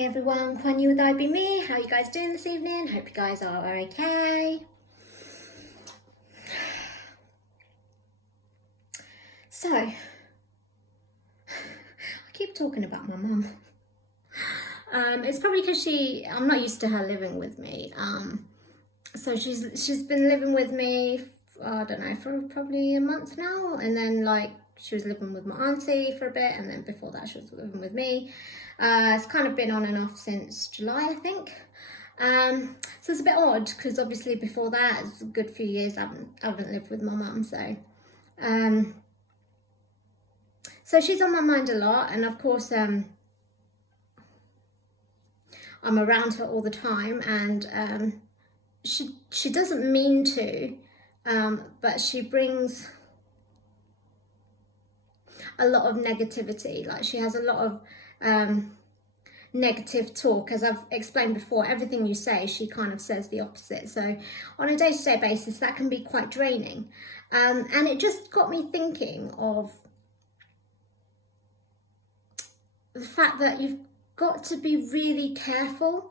Hey everyone, Kwan-yee with I Be Me. How are you guys doing this evening? Hope you guys are okay. So, I keep talking about my mum. It's probably because I'm not used to her living with me. So she's been living with me, I don't know, for probably a month now. And then she was living with my auntie for a bit. And then before that she was living with me. It's kind of been on and off since July, I think. So it's a bit odd because obviously before that, it's a good few years I haven't lived with my mum. So she's on my mind a lot. And of course, I'm around her all the time, and she doesn't mean to, but she brings a lot of negativity. Like, she has a lot of negative talk. As I've explained before, everything you say, she kind of says the opposite. So on a day-to-day basis, that can be quite draining. And it just got me thinking of the fact that you've got to be really careful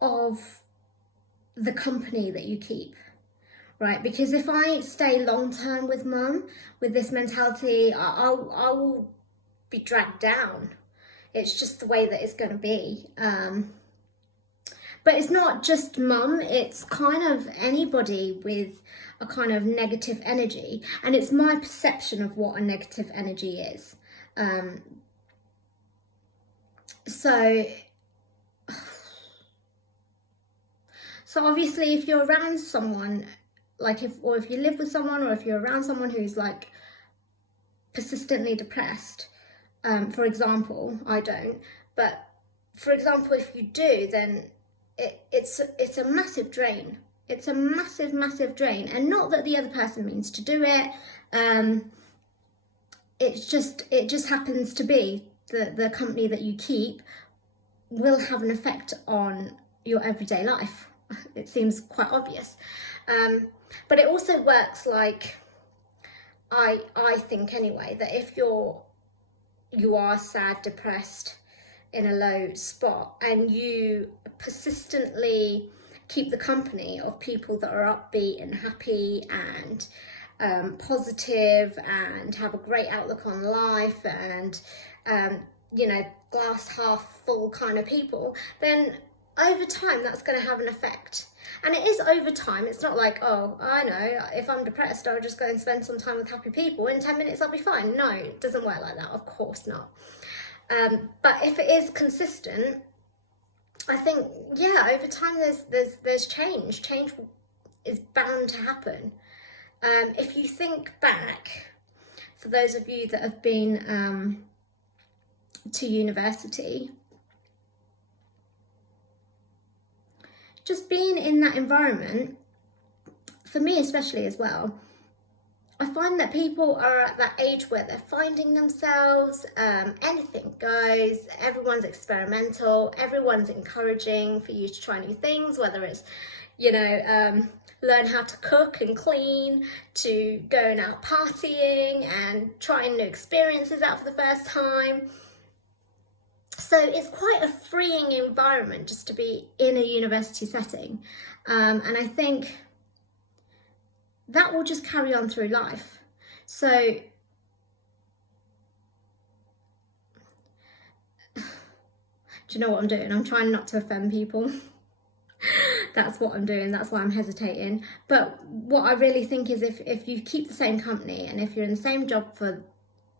of the company that you keep, right? Because if I stay long term with mum with this mentality, I will be dragged down. It's just the way that it's going to be. But it's not just mum, it's kind of anybody with a kind of negative energy. And it's my perception of what a negative energy is. So obviously, if you're around someone, if you live with someone, or if you're around someone who's like persistently depressed, for example, I don't, but for example, if you do, then it's a massive drain. It's a massive drain, and not that the other person means to do it. It just happens to be the company that you keep will have an effect on your everyday life. It seems quite obvious, but it also works like, I think anyway, that if you are sad, depressed, in a low spot, and you persistently keep the company of people that are upbeat and happy and positive and have a great outlook on life and glass half full kind of people, then over time that's going to have an effect. And it is over time. It's not like, oh, I know, if I'm depressed, I'll just go and spend some time with happy people. In 10 minutes, I'll be fine. No, it doesn't work like that. Of course not. But if it is consistent, I think, yeah, over time there's change. Change is bound to happen. If you think back, for those of you that have been to university, just being in that environment, for me especially as well, I find that people are at that age where they're finding themselves, anything goes, everyone's experimental, everyone's encouraging for you to try new things, whether it's, learn how to cook and clean, to going out partying and trying new experiences out for the first time. So it's quite a freeing environment just to be in a university setting. And I think that will just carry on through life. So do you know what I'm doing? I'm trying not to offend people. That's what I'm doing. That's why I'm hesitating. But what I really think is if you keep the same company, and if you're in the same job for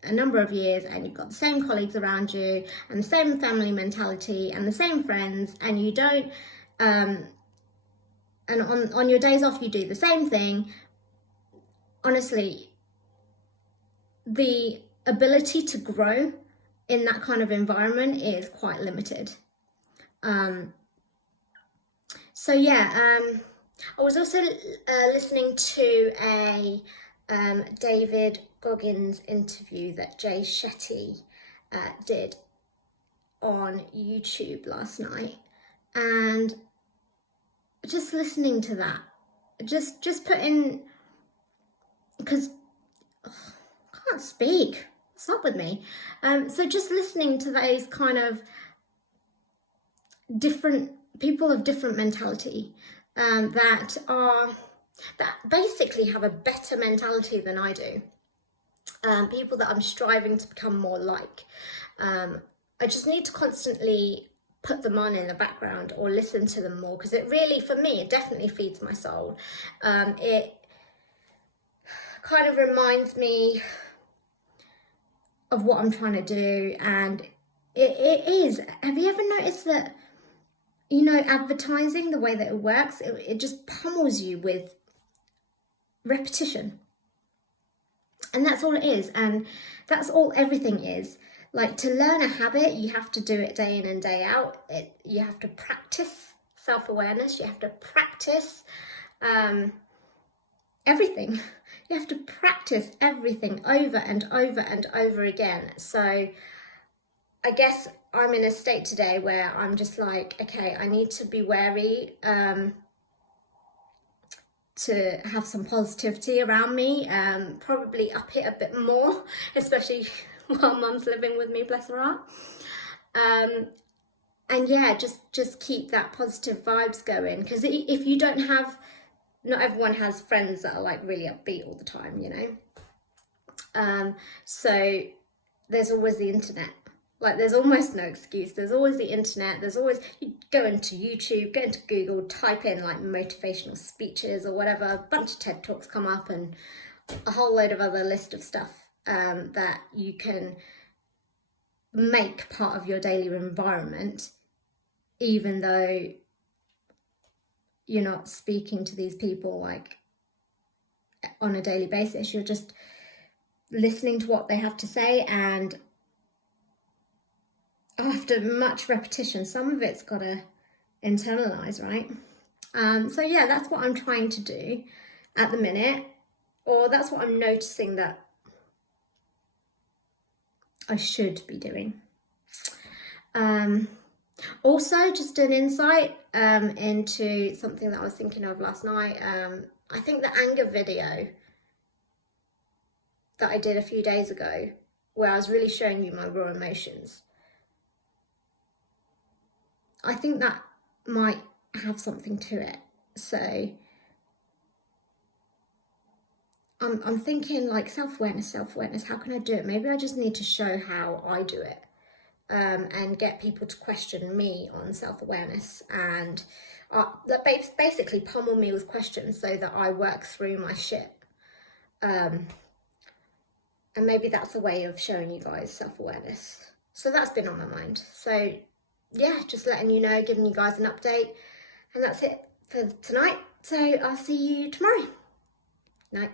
a number of years, and you've got the same colleagues around you and the same family mentality and the same friends, and you don't and on your days off you do the same thing, honestly, the ability to grow in that kind of environment is quite limited. I was also listening to a David Goggins interview that Jay Shetty did on YouTube last night, and just listening to that, just putting, because I can't speak, stop with me. So just listening to those kind of different people of different mentality, that basically have a better mentality than I do. People that I'm striving to become more like. I just need to constantly put them on in the background or listen to them more, because it really, for me, it definitely feeds my soul. It kind of reminds me of what I'm trying to do, and it is. Have you ever noticed that, you know, advertising, the way that it works, it just pummels you with repetition. And that's all it is, and that's all everything is. Like, to learn a habit, you have to do it day in and day out. You have to practice self-awareness. You have to practice everything. You have to practice everything over and over and over again. So I guess I'm in a state today where I'm just like, okay, I need to be wary, to have some positivity around me, probably up it a bit more, especially while Mum's living with me, bless her heart. And yeah, just keep that positive vibes going, because if you don't have, not everyone has friends that are like really upbeat all the time, you know. So there's always the internet. Like, there's almost no excuse. There's always the internet. There's always, you go into YouTube, go into Google, type in like motivational speeches or whatever, a bunch of TED Talks come up, and a whole load of other list of stuff that you can make part of your daily environment, even though you're not speaking to these people like on a daily basis. You're just listening to what they have to say, and after much repetition, some of it's got to internalize, right? So yeah, that's what I'm trying to do at the minute, or that's what I'm noticing that I should be doing. Also, just an insight into something that I was thinking of last night. I think the anger video that I did a few days ago, where I was really showing you my raw emotions, I think that might have something to it. So I'm thinking like self-awareness, how can I do it? Maybe I just need to show how I do it, and get people to question me on self-awareness, and that basically pummel me with questions so that I work through my shit. And maybe that's a way of showing you guys self-awareness. So that's been on my mind. So yeah, just letting you know, giving you guys an update. And that's it for tonight. So I'll see you tomorrow. Night.